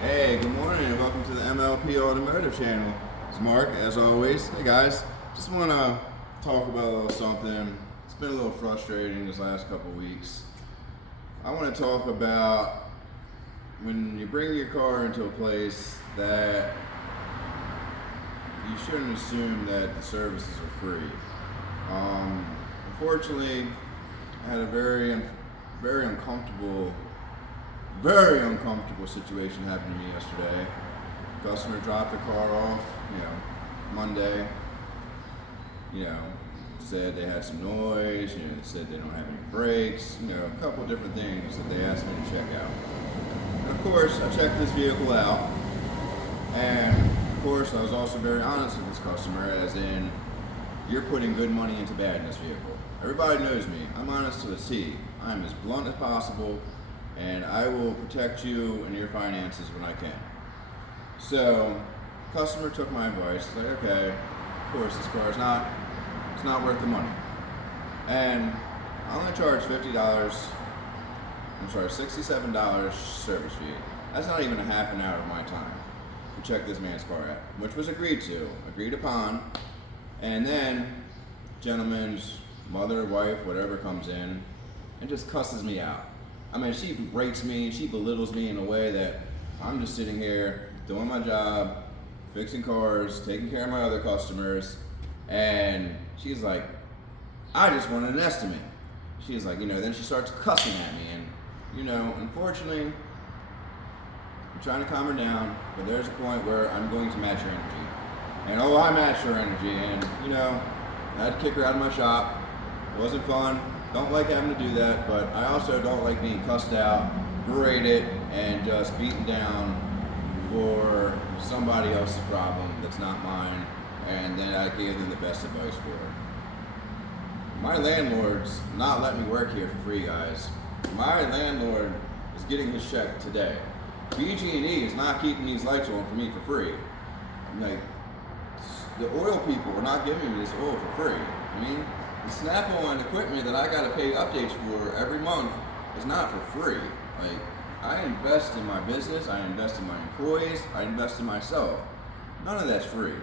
Hey, good morning and welcome to the MLP Automotive channel. It's Mark, as always. Hey guys, just want to talk about a little something. It's been a little frustrating this last couple weeks. I want to talk about when you bring your car into a place that you shouldn't assume that the services are free. Unfortunately, I had a very uncomfortable situation happen to me yesterday. Customer dropped the car off, Monday. Said they had some noise. They said they don't have any brakes. A couple different things that they asked me to check out. And of course, I checked this vehicle out, and of course, I was also very honest with this customer, as in, you're putting good money into bad in this vehicle. Everybody knows me. I'm honest to a T. I'm as blunt as possible, and I will protect you and your finances when I can. So, customer took my advice. It's like, okay, of course, this car is not worth the money. And I only charge $67 service fee. That's not even a half an hour of my time to check this man's car out, which was agreed upon. And then, gentleman's mother, wife, whatever comes in and just cusses me out. I mean, she berates me, she belittles me in a way that I'm just sitting here doing my job, fixing cars, taking care of my other customers, and she's like, I just wanted an estimate. She's like, then she starts cussing at me, and, unfortunately, I'm trying to calm her down, but there's a point where I'm going to match her energy. And I matched her energy, and, I had to kick her out of my shop. It wasn't fun. Don't like having to do that, but I also don't like being cussed out, berated, and just beaten down for somebody else's problem that's not mine, and then I gave them the best advice for it. My landlord's not letting me work here for free, guys. My landlord is getting his check today. BG&E is not keeping these lights on for me for free. The oil people are not giving me this oil for free. The Snap-on equipment that I gotta pay updates for every month is not for free. I invest in my business, I invest in my employees, I invest in myself. None of that's free.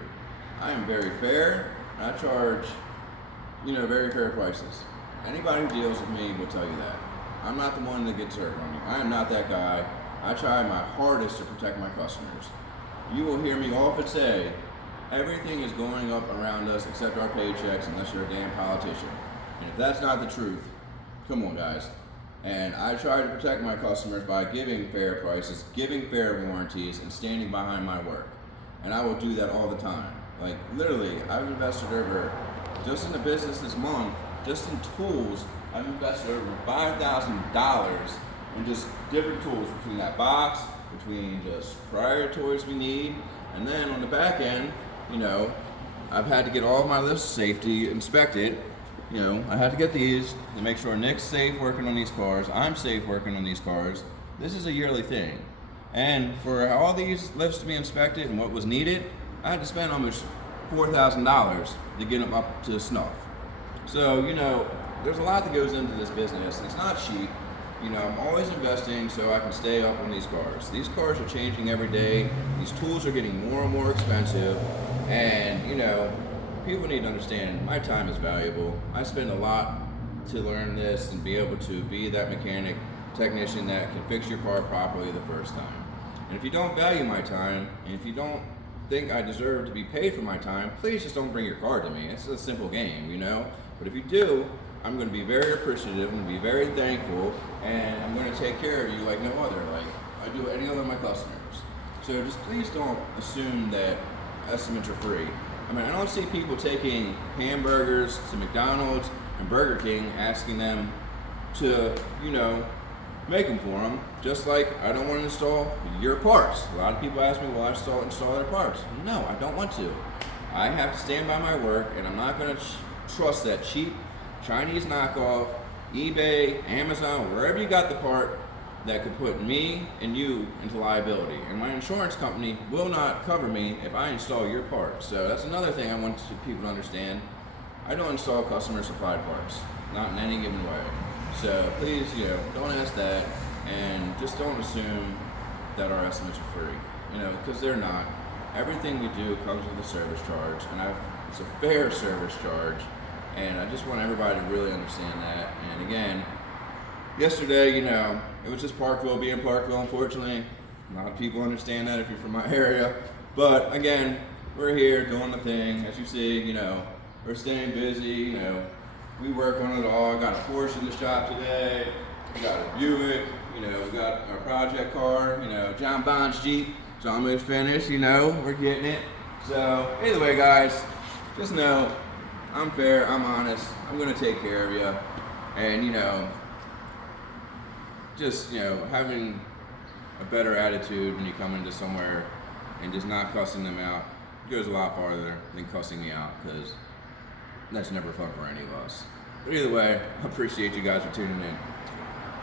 I am very fair, and I charge, very fair prices. Anybody who deals with me will tell you that. I'm not the one that gets hurt on you. I am not that guy. I try my hardest to protect my customers. You will hear me often say, everything is going up around us except our paychecks, unless you're a damn politician. And if that's not the truth, come on, guys. And I try to protect my customers by giving fair prices, giving fair warranties, and standing behind my work. And I will do that all the time. Literally, I've invested over, just in the business this month, just in tools, I've invested over $5,000 in just different tools, between that box, between just prior toys we need, and then on the back end, I've had to get all of my lift safety inspected. I had to get these to make sure Nick's safe working on these cars, I'm safe working on these cars. This is a yearly thing. And for all these lifts to be inspected and what was needed, I had to spend almost $4,000 to get them up to snuff. So, there's a lot that goes into this business. It's not cheap. I'm always investing so I can stay up on these cars. These cars are changing every day. These tools are getting more and more expensive. And, people need to understand my time is valuable. I spend a lot to learn this and be able to be that mechanic, technician that can fix your car properly the first time. And if you don't value my time, and if you don't think I deserve to be paid for my time, please just don't bring your car to me. It's a simple game, But if you do, I'm going to be very appreciative, I'm going to be very thankful, and I'm going to take care of you like no other, like I do any other of my customers. So just please don't assume that estimates are free. I don't see people taking hamburgers to McDonald's and Burger King, asking them to, make them for them, just like I don't want to install your parts. A lot of people ask me, will I install their parts? No, I don't want to. I have to stand by my work, and I'm not going to trust that cheap Chinese knockoff, eBay, Amazon, wherever you got the part, that could put me and you into liability. And my insurance company will not cover me if I install your parts. So that's another thing I want people to understand. I don't install customer supplied parts, not in any given way. So please, don't ask that, and just don't assume that our estimates are free, because they're not. Everything we do comes with a service charge, and it's a fair service charge, and I just want everybody to really understand that. And again, yesterday, it was just Parkville being Parkville, unfortunately. A lot of people understand that if you're from my area. But again, we're here doing the thing. As you see, we're staying busy. We work on it all. Got a Porsche in the shop today. We got a Buick. We got our project car. John Bond's Jeep. It's almost finished. We're getting it. So either way, guys, just know I'm fair. I'm honest. I'm gonna take care of you. And just having a better attitude when you come into somewhere and just not cussing them out goes a lot farther than cussing me out, because that's never fun for any of us. But either way, I appreciate you guys for tuning in.